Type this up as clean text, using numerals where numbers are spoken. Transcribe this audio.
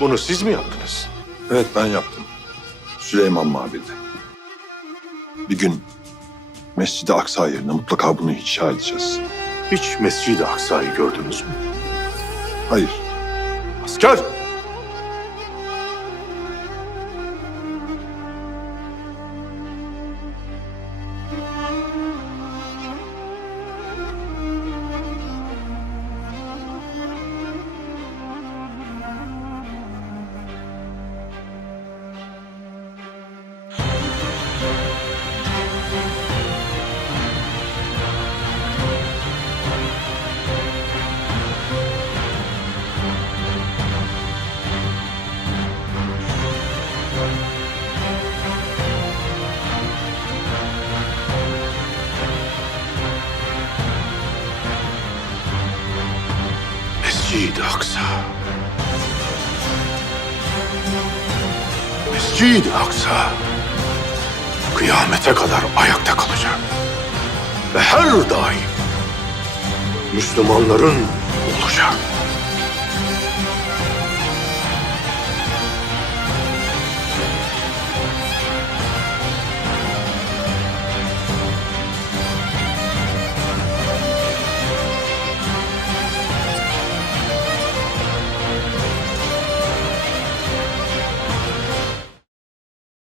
Bunu siz mi yaptınız? Evet, ben yaptım. Süleyman Mabedi. Bir gün Mescid-i Aksa yerine mutlaka bunu inşa edeceğiz. Hiç Mescid-i Aksa'yı gördünüz mü? Hayır, Asker! Mescid-i Aksa. Mescid-i Aksa kıyamete kadar ayakta kalacak. Ve her daim Müslümanların olacak.